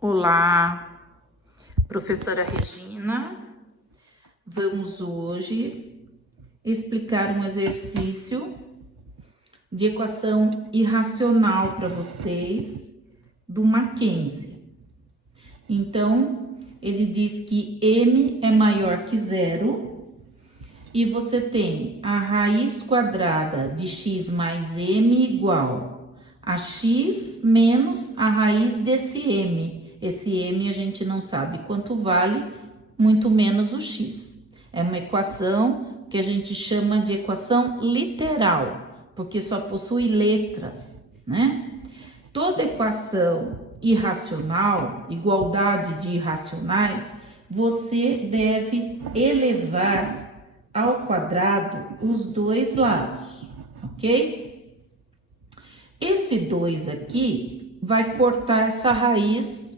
Olá, professora Regina. Vamos hoje explicar um exercício de equação irracional para vocês do Mackenzie. Então, ele diz que m é maior que zero e você tem a raiz quadrada de x mais m igual a x menos a raiz desse m. Esse m a gente não sabe quanto vale, muito menos o x. É uma equação que a gente chama de equação literal, porque só possui letras, né? Toda equação irracional, igualdade de irracionais, você deve elevar ao quadrado os dois lados, ok? Esse 2 aqui vai cortar essa raiz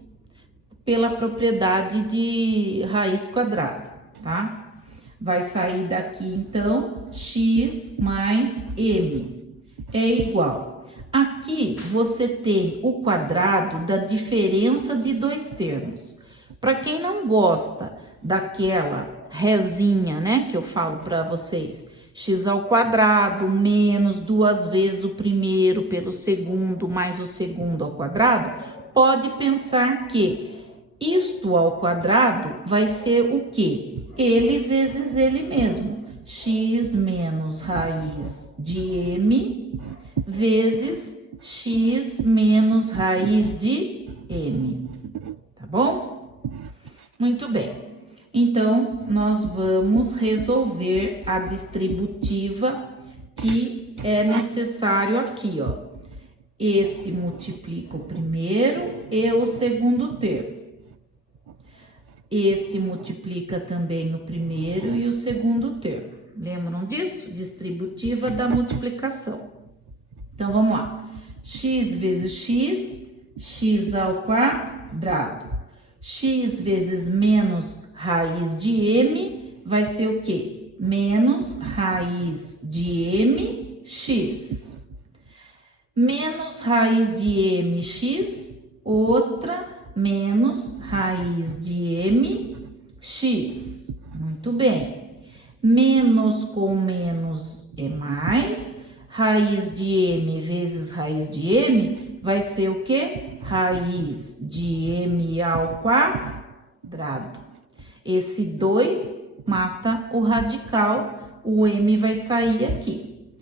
pela propriedade de raiz quadrada, tá? Vai sair daqui, então, x mais m é igual. Aqui você tem o quadrado da diferença de dois termos. Para quem não gosta daquela rezinha, né, que eu falo para vocês, x ao quadrado menos duas vezes o primeiro pelo segundo mais o segundo ao quadrado, pode pensar que isto ao quadrado vai ser o quê? Ele vezes ele mesmo. X menos raiz de m vezes x menos raiz de m. Tá bom? Muito bem. Então, nós vamos resolver a distributiva que é necessário aqui, ó. Este multiplica o primeiro e o segundo termo. Este multiplica também no primeiro e o segundo termo. Lembram disso? Distributiva da multiplicação. Então, vamos lá. X vezes x, x ao quadrado. X vezes menos raiz de m vai ser o quê? Menos raiz de m, x. Menos raiz de mx, outra menos raiz de mx. Muito bem. Menos com menos é mais. Raiz de m vezes raiz de m vai ser o quê? Raiz de m ao quadrado. Esse 2 mata o radical, o m vai sair aqui.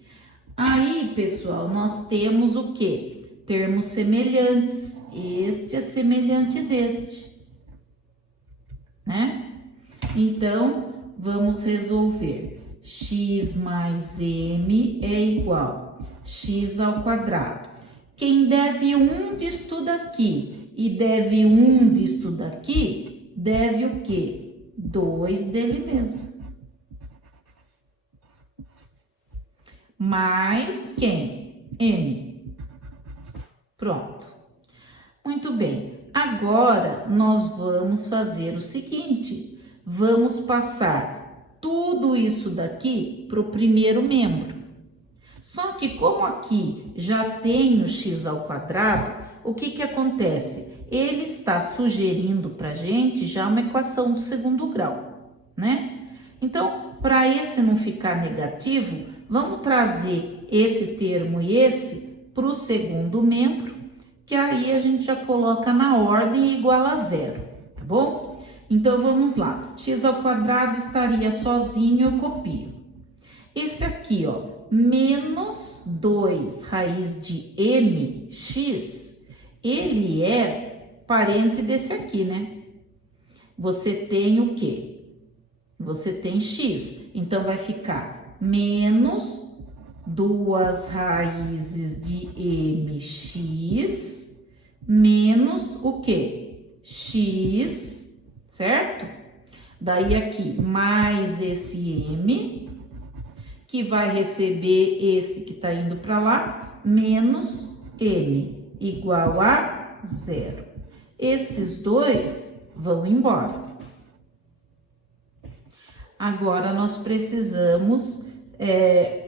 Aí, pessoal, nós temos o quê? Termos semelhantes. Este é semelhante deste, né? Então, vamos resolver. X mais m é igual a x ao quadrado. Quem deve 1 disto daqui e deve 1 disto daqui, deve o quê? 2 dele mesmo. Mais quem? M. Pronto. Muito bem. Agora, nós vamos fazer o seguinte. Vamos passar tudo isso daqui para o primeiro membro. Só que como aqui já tem o x ao quadrado, o que acontece? Ele está sugerindo para a gente já uma equação do segundo grau, né? Então, para esse não ficar negativo, vamos trazer esse termo e esse para o segundo membro, que aí a gente já coloca na ordem igual a zero, tá bom? Então, vamos lá. X ao quadrado estaria sozinho, eu copio. Esse aqui, ó, menos 2 raiz de mx, ele é parente desse aqui, né? Você tem o quê? Você tem x, então vai ficar menos 2 raízes de mx menos o quê? X, certo? Daí aqui mais esse m, que vai receber esse que tá indo para lá, menos m, igual a zero. Esses dois vão embora. Agora, nós precisamos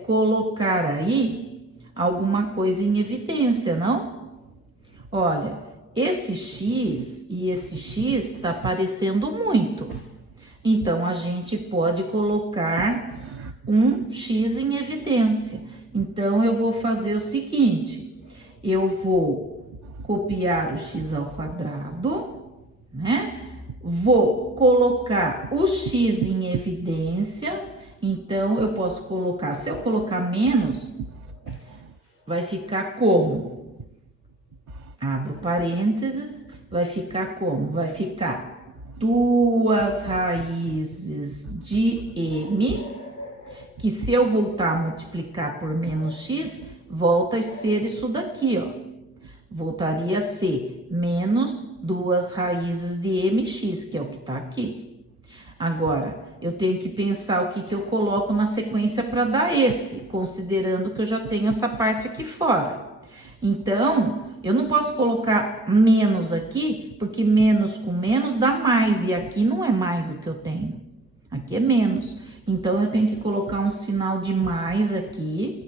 colocar aí alguma coisa em evidência, não? Olha, esse x x e esse x está aparecendo muito. Então, a gente pode colocar um x em evidência. Então, eu vou fazer o seguinte, eu vou copiar o x ao quadrado, né? Vou colocar o x em evidência, então eu posso colocar, se eu colocar menos, vai ficar como? Abro parênteses, vai ficar como? Vai ficar 2 raízes de m, que se eu voltar a multiplicar por menos x, volta a ser isso daqui, ó. Voltaria a ser menos 2 raízes de mx, que é o que está aqui. Agora, eu tenho que pensar o que eu coloco na sequência para dar esse, considerando que eu já tenho essa parte aqui fora. Então, eu não posso colocar menos aqui, porque menos com menos dá mais, e aqui não é mais o que eu tenho. Aqui é menos. Então, eu tenho que colocar um sinal de mais aqui,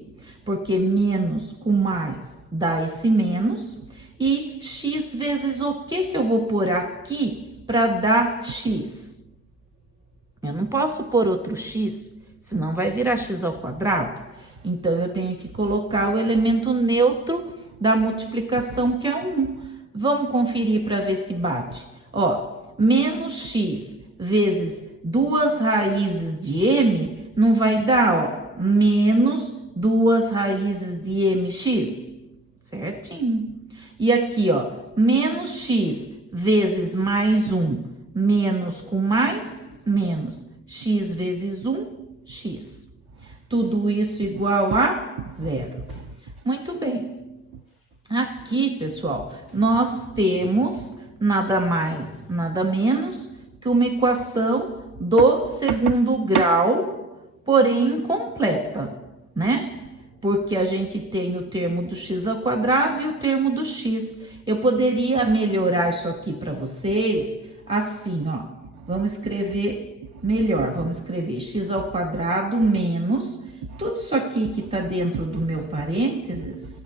porque menos com mais dá esse menos, e x vezes o que eu vou pôr aqui para dar x? Eu não posso pôr outro x, senão vai virar x ao quadrado. Então, eu tenho que colocar o elemento neutro da multiplicação, que é 1. Vamos conferir para ver se bate. Ó, menos x vezes 2 raízes de m não vai dar, ó, menos 2 raízes de mx, certinho. E aqui, ó, menos x vezes mais 1, menos com mais, menos. X vezes 1, x. Tudo isso igual a 0. Muito bem. Aqui, pessoal, nós temos nada mais, nada menos que uma equação do segundo grau, porém incompleta, né? Porque a gente tem o termo do x ao quadrado e o termo do x. Eu poderia melhorar isso aqui para vocês assim, ó. Vamos escrever melhor. Vamos escrever x ao quadrado menos tudo isso aqui que está dentro do meu parênteses.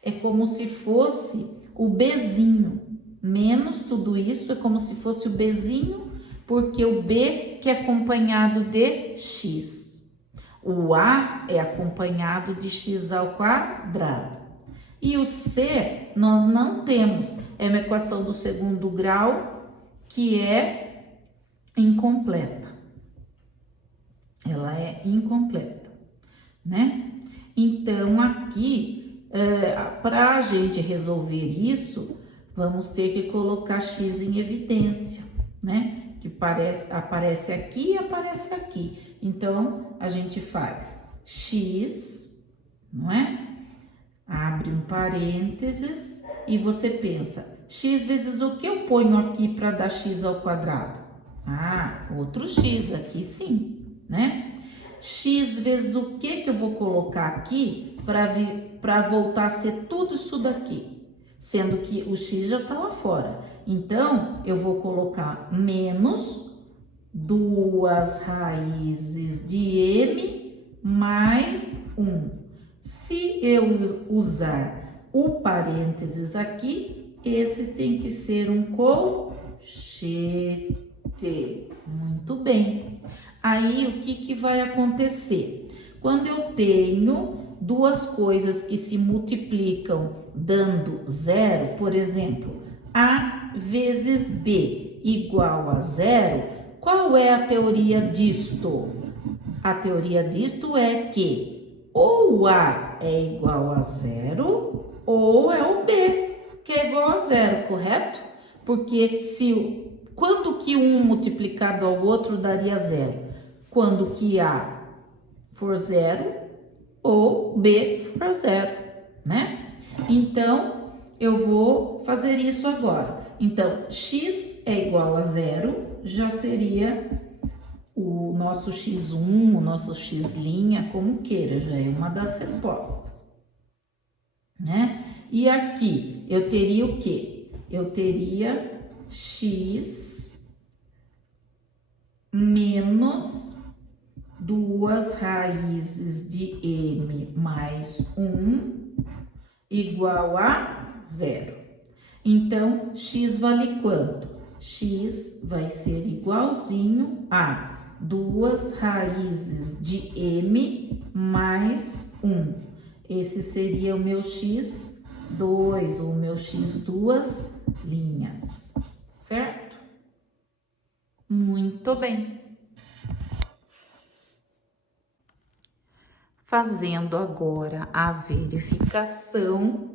É como se fosse o bzinho. Menos tudo isso é como se fosse o bzinho, porque o b que é acompanhado de x. O a é acompanhado de x ao quadrado. E o c nós não temos. É uma equação do segundo grau que é incompleta. Ela é incompleta, né? Então, aqui, para a gente resolver isso, vamos ter que colocar x em evidência, né? Que aparece aqui e aparece aqui. Então, a gente faz x, não é? Abre um parênteses e você pensa, x vezes o que eu ponho aqui para dar x ao quadrado? Ah, outro x aqui sim, né? X vezes o que eu vou colocar aqui para voltar a ser tudo isso daqui? Sendo que o x já está lá fora. Então, eu vou colocar menos 2 raízes de m mais 1. Se eu usar o parênteses aqui, esse tem que ser um colchete. Muito bem. Aí, o que vai acontecer? Quando eu tenho duas coisas que se multiplicam dando 0, por exemplo, a vezes b igual a 0, qual é a teoria disto? A teoria disto é que ou a é igual a 0 ou é o b que é igual a 0, correto? Porque quando que um multiplicado ao outro daria 0? Quando que a for 0 ou b for 0, né? Então, eu vou fazer isso agora. Então, x é igual a 0, já seria o nosso x1, o nosso x', como queira, já é uma das respostas, né? E aqui, eu teria o quê? Eu teria x menos 2 raízes de m mais 1 igual a 0. Então, x vale quanto? X vai ser igualzinho a 2 raízes de m mais 1. Esse seria o meu x2, ou o meu x2 linhas, certo? Muito bem. Fazendo agora a verificação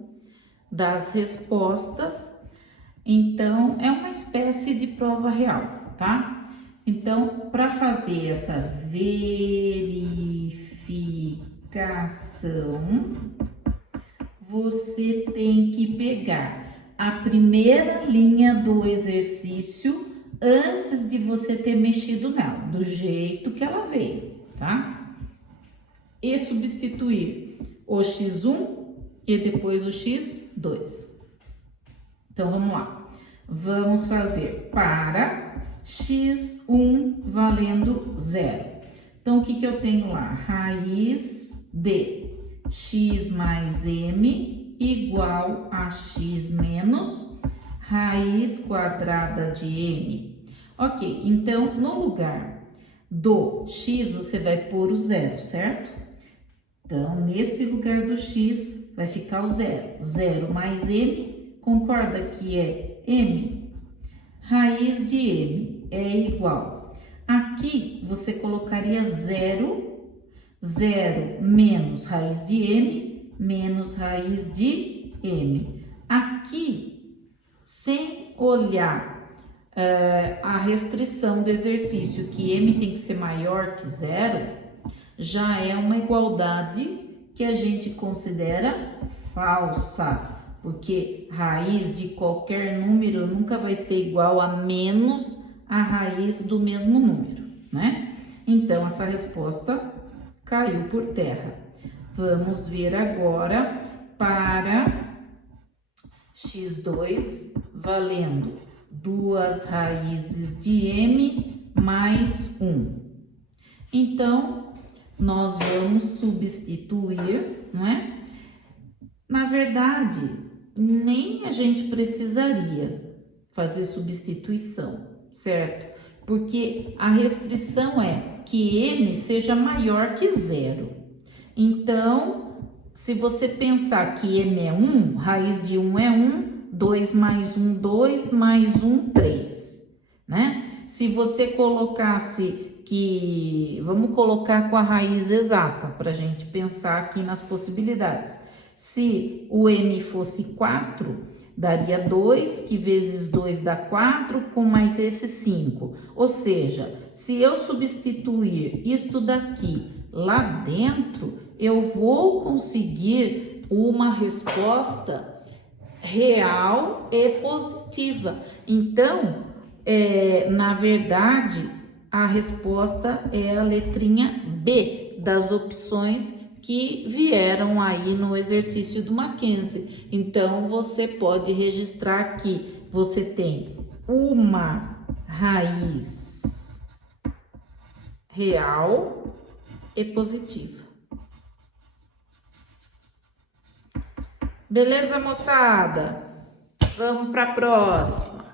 das respostas, então é uma espécie de prova real, tá? Então, para fazer essa verificação, você tem que pegar a primeira linha do exercício antes de você ter mexido nela, do jeito que ela veio, tá? E substituir o x1 e depois o x2. Então, vamos lá. Vamos fazer para x1 valendo 0. Então, o que eu tenho lá? Raiz de x mais m igual a x menos raiz quadrada de m. Ok, então, no lugar do x, você vai pôr o 0, certo? Então, nesse lugar do x, vai ficar o 0. 0 mais m, concorda que é m? Raiz de m é igual. Aqui, você colocaria 0, 0 menos raiz de m, menos raiz de m. Aqui, sem olhar a restrição do exercício, que m tem que ser maior que 0, já é uma igualdade que a gente considera falsa, porque raiz de qualquer número nunca vai ser igual a menos a raiz do mesmo número, né? Então, essa resposta caiu por terra. Vamos ver agora para x2 valendo 2 raízes de m mais 1. Então, nós vamos substituir, não é? Na verdade, nem a gente precisaria fazer substituição, certo? Porque a restrição é que m seja maior que 0. Então, se você pensar que m é 1, raiz de 1 é 1, 2 mais 1, 2, mais 1, 3, né? Se você colocasse que, vamos colocar com a raiz exata, para a gente pensar aqui nas possibilidades. Se o m fosse 4, daria 2, que vezes 2 dá 4, com mais esse 5. Ou seja, se eu substituir isto daqui lá dentro, eu vou conseguir uma resposta real e positiva. Então, na verdade, a resposta é a letrinha B das opções que vieram aí no exercício do Mackenzie. Então, você pode registrar aqui, você tem uma raiz real e positiva. Beleza, moçada? Vamos para a próxima.